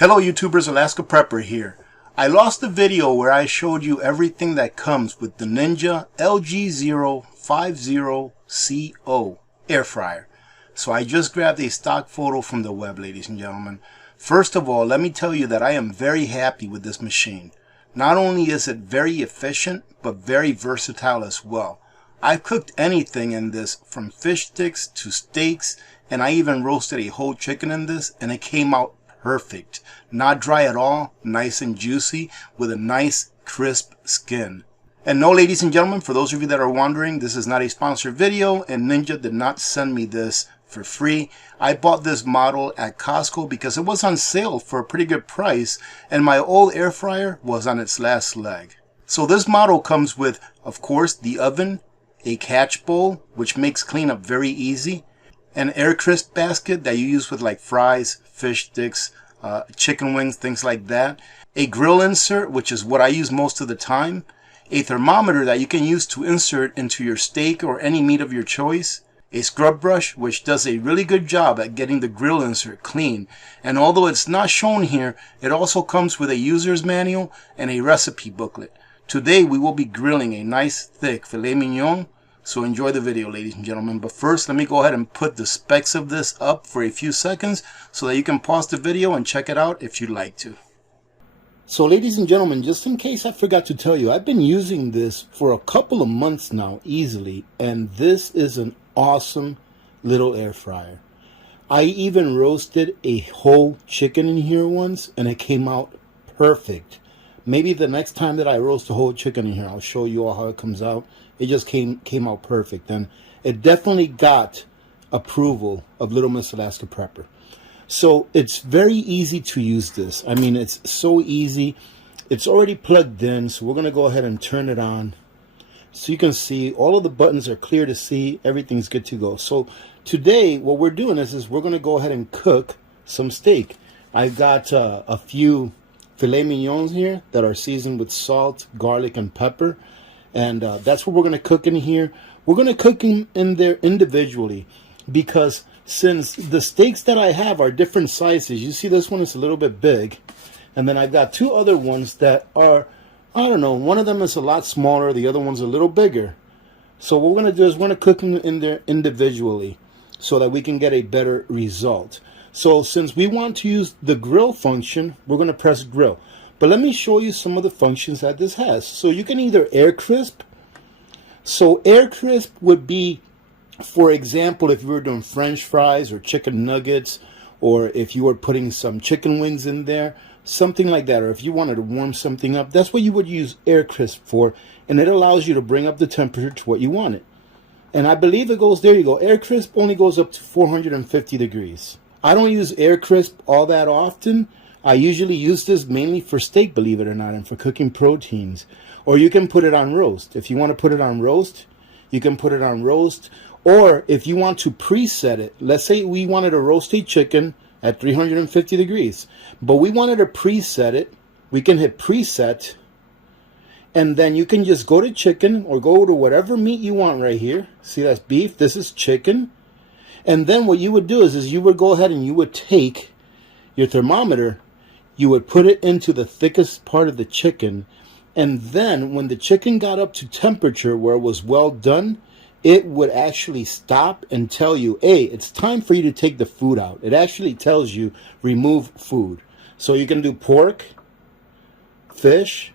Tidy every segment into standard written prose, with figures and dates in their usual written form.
Hello YouTubers, Alaska Prepper here. I lost the video where I showed you everything that comes with the Ninja LG050CO air fryer. So I just grabbed a stock photo from the web, ladies and gentlemen. First of all, let me tell you that I am very happy with this machine. Not only is it very efficient, but very versatile as well. I've cooked anything in this, from fish sticks to steaks, and I even roasted a whole chicken in this, and it came out perfect. Not dry at all, nice and juicy, with a nice crisp skin. And no, ladies and gentlemen, for those of you that are wondering, this is not a sponsored video, and Ninja did not send me this for free. I bought this model at Costco because it was on sale for a pretty good price, and my old air fryer was on its last leg. So this model comes with, of course, the oven, a catch bowl, which makes cleanup very easy, an air crisp basket that you use with like fries, fish sticks, chicken wings, things like that, a grill insert, which is what I use most of the time, a thermometer that you can use to insert into your steak or any meat of your choice, a scrub brush, which does a really good job at getting the grill insert clean, and although it's not shown here, it also comes with a user's manual and a recipe booklet. Today we will be grilling a nice thick filet mignon. So enjoy the video, ladies and gentlemen. But first, let me go ahead and put the specs of this up for a few seconds so that you can pause the video and check it out if you'd like to. So ladies and gentlemen, just in case I forgot to tell you, I've been using this for a couple of months now easily, and this is an awesome little air fryer. I even roasted a whole chicken in here once and it came out perfect. Maybe the next time that I roast a whole chicken in here, I'll show you all how it comes out. It just came out perfect, and it definitely got approval of Little Miss Alaska Prepper. So it's very easy to use this. I mean, it's so easy. It's already plugged in, so we're going to go ahead and turn it on. So you can see all of the buttons are clear to see. Everything's good to go. So today what we're doing is we're going to go ahead and cook some steak. I've got a few filet mignons here that are seasoned with salt, garlic, and pepper. And that's what we're going to cook in here. We're going to cook them in there individually because since the steaks that I have are different sizes, you see this one is a little bit big. And then I've got two other ones that are, I don't know, one of them is a lot smaller, the other one's a little bigger. So what we're going to do is we're going to cook them in there individually so that we can get a better result. So since we want to use the grill function, we're going to press grill. But let me show you some of the functions that this has. So you can either air crisp. So air crisp would be, for example, if you were doing French fries or chicken nuggets, or if you were putting some chicken wings in there, something like that. Or if you wanted to warm something up, that's what you would use air crisp for. And it allows you to bring up the temperature to what you want it. And I believe it goes, there you go. Air crisp only goes up to 450 degrees. I don't use air crisp all that often. I usually use this mainly for steak, believe it or not, and for cooking proteins. Or you can put it on roast. If you want to put it on roast, you can put it on roast. Or if you want to preset it, let's say we wanted to roast a chicken at 350 degrees, but we wanted to preset it, we can hit preset, and then you can just go to chicken or go to whatever meat you want right here. See, that's beef, this is chicken. And then what you would do is you would go ahead and you would take your thermometer, you would put it into the thickest part of the chicken, and then when the chicken got up to temperature where it was well done, it would actually stop and tell you, hey, it's time for you to take the food out. It actually tells you remove food. So you can do pork, fish,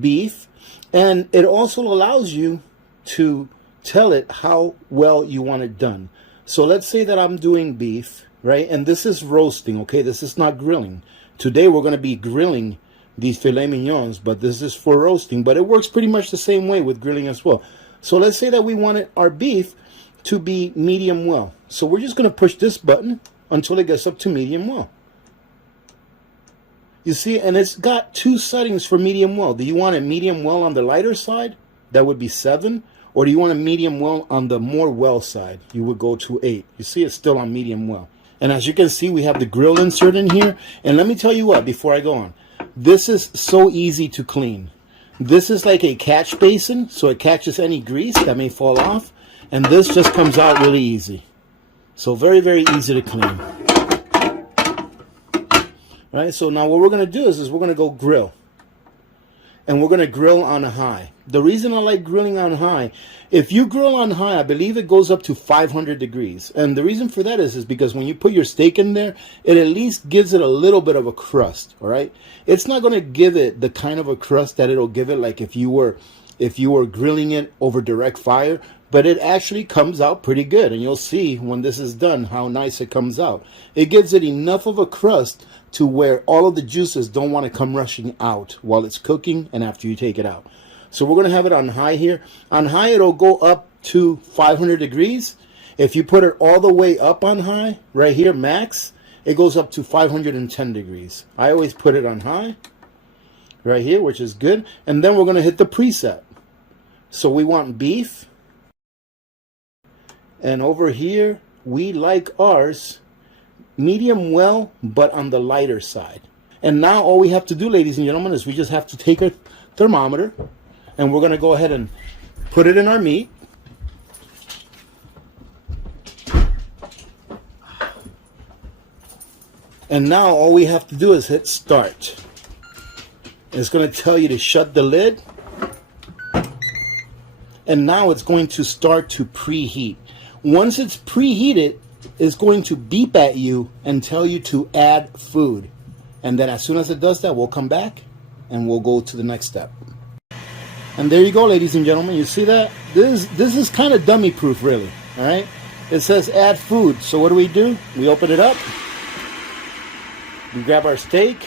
beef, and it also allows you to tell it how well you want it done. So let's say that I'm doing beef, right? And this is roasting, okay? This is not grilling. Today we're going to be grilling these filet mignons, but this is for roasting. But it works pretty much the same way with grilling as well. So let's say that we wanted our beef to be medium well. So we're just going to push this button until it gets up to medium well. You see, and it's got two settings for medium well. Do you want a medium well on the lighter side? That would be 7. Or do you want a medium well on the more well side? You would go to 8. You see, it's still on medium well. And as you can see, we have the grill insert in here. And let me tell you what, before I go on, this is so easy to clean. This is like a catch basin, so it catches any grease that may fall off. And this just comes out really easy. So very, very easy to clean. All right, so now what we're going to do is we're going to go grill. And we're going to grill on a high. The reason I like grilling on high, if you grill on high, I believe it goes up to 500 degrees. And the reason for that is because when you put your steak in there, it at least gives it a little bit of a crust, all right? It's not going to give it the kind of a crust that it'll give it like if you were grilling it over direct fire, but it actually comes out pretty good. And you'll see when this is done how nice it comes out. It gives it enough of a crust to where all of the juices don't want to come rushing out while it's cooking and after you take it out. So we're going to have it on high here. On high, it'll go up to 500 degrees. If you put it all the way up on high, right here, max, it goes up to 510 degrees. I always put it on high, right here, which is good. And then we're going to hit the preset. So we want beef. And over here, we like ours medium well, but on the lighter side. And now all we have to do, ladies and gentlemen, is we just have to take a thermometer and we're going to go ahead and put it in our meat. And now all we have to do is hit start. It's going to tell you to shut the lid. And now it's going to start to preheat. Once it's preheated, it's going to beep at you and tell you to add food. And then as soon as it does that, we'll come back and we'll go to the next step. And there you go, ladies and gentlemen. You see that? This is kind of dummy proof, really. All right? It says add food. So what do? We open it up. We grab our steak.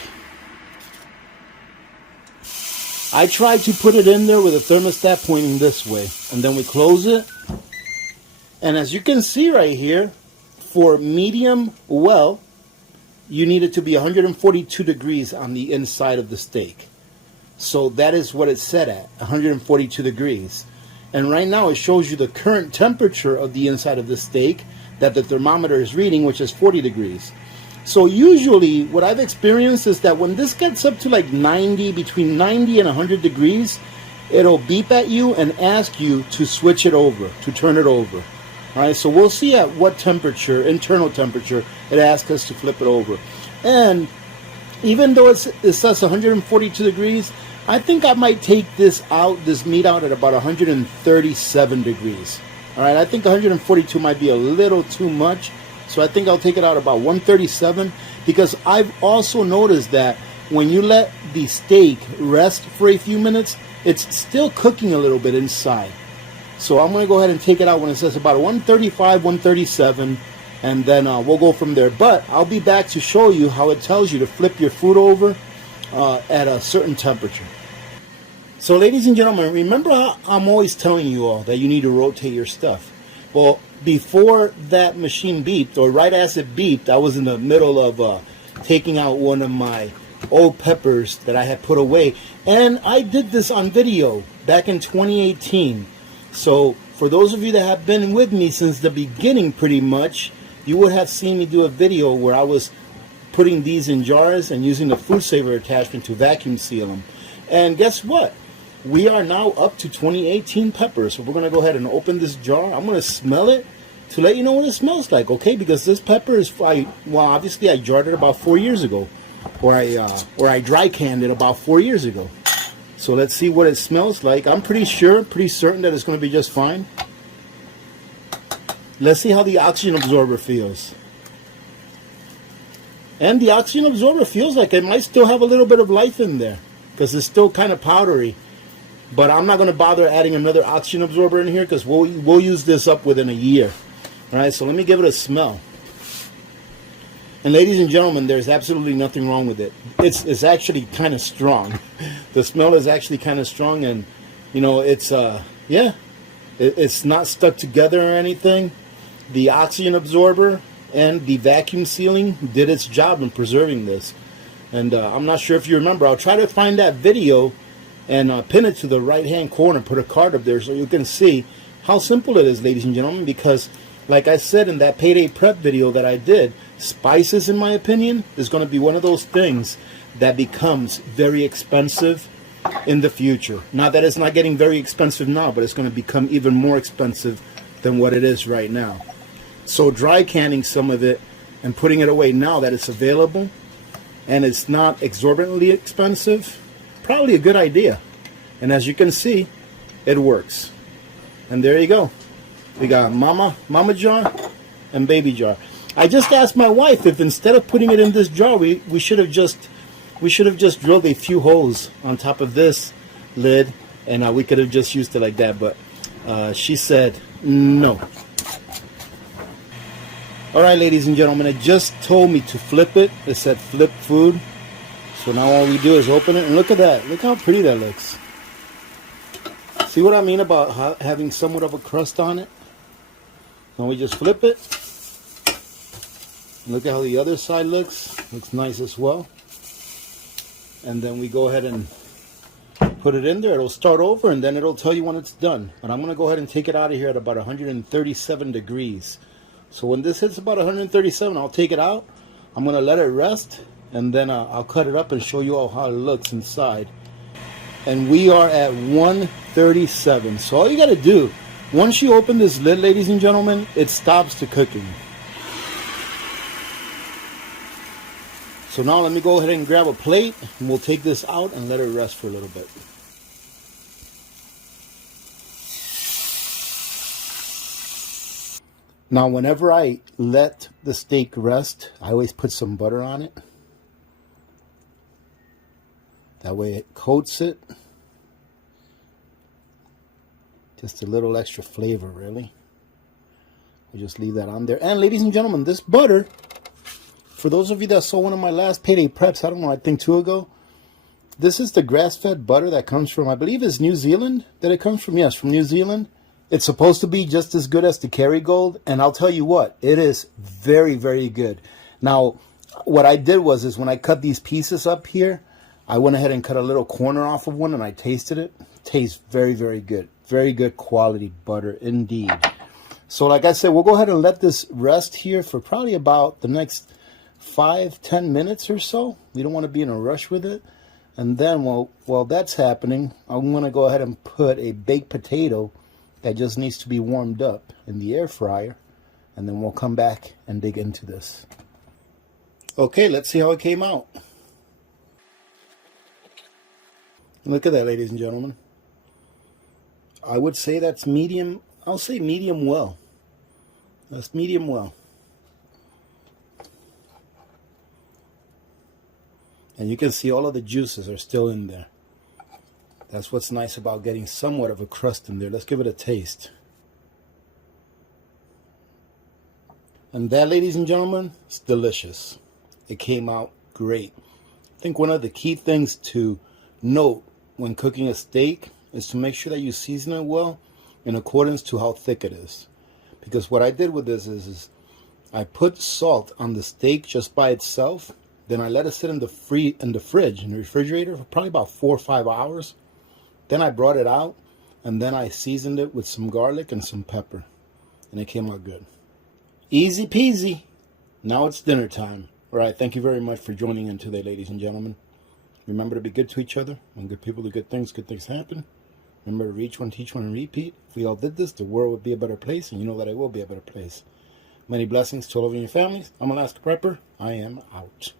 I tried to put it in there with a thermostat pointing this way. And then we close it. And as you can see right here, for medium well, you need it to be 142 degrees on the inside of the steak. So that is what it's set at, 142 degrees. And right now it shows you the current temperature of the inside of the steak that the thermometer is reading, which is 40 degrees. So usually what I've experienced is that when this gets up to like 90, between 90 and 100 degrees, it'll beep at you and ask you to switch it over, to turn it over. All right, so we'll see at what temperature, internal temperature, it asks us to flip it over. And even though it says 142 degrees, I think I might take this meat out at about 137 degrees. All right, I think 142 might be a little too much. So I think I'll take it out about 137, because I've also noticed that when you let the steak rest for a few minutes, it's still cooking a little bit inside. So I'm going to go ahead and take it out when it says about 135, 137, and then we'll go from there. But I'll be back to show you how it tells you to flip your food over at a certain temperature. So ladies and gentlemen, remember how I'm always telling you all that you need to rotate your stuff. Well, before that machine beeped, or right as it beeped, I was in the middle of taking out one of my old peppers that I had put away. And I did this on video back in 2018. So for those of you that have been with me since the beginning pretty much, you would have seen me do a video where I was putting these in jars and using the food saver attachment to vacuum seal them. And guess what? We are now up to 2018 peppers. So we're going to go ahead and open this jar. I'm going to smell it to let you know what it smells like, okay? Because this pepper is, well, obviously I jarred it about 4 years ago. Or I dry canned it about 4 years ago. So let's see what it smells like. I'm pretty certain that it's going to be just fine. Let's see how the oxygen absorber feels. And the oxygen absorber feels like it might still have a little bit of life in there, because it's still kind of powdery. But I'm not going to bother adding another oxygen absorber in here, because we'll use this up within a year. All right, so let me give it a smell. And ladies and gentlemen, there's absolutely nothing wrong with it. It's actually kind of strong. The smell is actually kind of strong, and you know, it's it's not stuck together or anything. The oxygen absorber and the vacuum sealing did its job in preserving this. And I'm not sure if you remember. I'll try to find that video and pin it to the right hand corner, put a card up there so you can see how simple it is, ladies and gentlemen. Because like I said in that payday prep video that I did, spices, in my opinion, is going to be one of those things that becomes very expensive in the future. Not that it's not getting very expensive now, but it's going to become even more expensive than what it is right now. So dry canning some of it and putting it away now that it's available and it's not exorbitantly expensive, probably a good idea. And as you can see, it works. And there you go. We got mama jar and baby jar. I just asked my wife if instead of putting it in this jar, we should have just drilled a few holes on top of this lid, and we could have just used it like that. But she said no. All right, ladies and gentlemen, it just told me to flip it. It said flip food. So now all we do is open it, and look at that. Look how pretty that looks. See what I mean about having somewhat of a crust on it? Now we just flip it. Look at how the other side looks. Looks nice as well. And then we go ahead and put it in there. It'll start over, and then it'll tell you when it's done. But I'm going to go ahead and take it out of here at about 137 degrees. So when this hits about 137, I'll take it out. I'm going to let it rest, and then I'll cut it up and show you all how it looks inside. And we are at 137. So all you got to do, once you open this lid, ladies and gentlemen, it stops the cooking. So now let me go ahead and grab a plate, and we'll take this out and let it rest for a little bit. Now whenever I let the steak rest, I always put some butter on it. That way it coats it. Just a little extra flavor, really. We just leave that on there. And ladies and gentlemen, this butter, for those of you that saw one of my last payday preps, I don't know, I think 2 ago, this is the grass-fed butter that comes from, I believe it's New Zealand that it comes from. Yes, from New Zealand. It's supposed to be just as good as the Kerrygold, and I'll tell you what, it is very, very good. Now, what I did was when I cut these pieces up here, I went ahead and cut a little corner off of one, and I tasted it. It tastes very, very good. Very good quality butter indeed. So like I said, we'll go ahead and let this rest here for probably about the next 5-10 minutes or so. We don't want to be in a rush with it. And then while that's happening, I'm going to go ahead and put a baked potato that just needs to be warmed up in the air fryer, and then we'll come back and dig into this. Okay, let's see how it came out. Look at that, ladies and gentlemen. I would say that's medium. I'll say medium well. That's medium well. And you can see all of the juices are still in there. That's what's nice about getting somewhat of a crust in there. Let's give it a taste. And that, ladies and gentlemen, is delicious. It came out great. I think one of the key things to note when cooking a steak is to make sure that you season it well in accordance to how thick it is. Because what I did with this is I put salt on the steak just by itself. Then I let it sit in the fridge, in the refrigerator for probably about 4 or 5 hours. Then I brought it out, and then I seasoned it with some garlic and some pepper. And it came out good. Easy peasy. Now it's dinner time. All right, thank you very much for joining in today, ladies and gentlemen. Remember to be good to each other. When good people do good things happen. Remember to reach one, teach one, and repeat. If we all did this, the world would be a better place, and you know that it will be a better place. Many blessings to all of you and your families. I'm Alaska Prepper. I am out.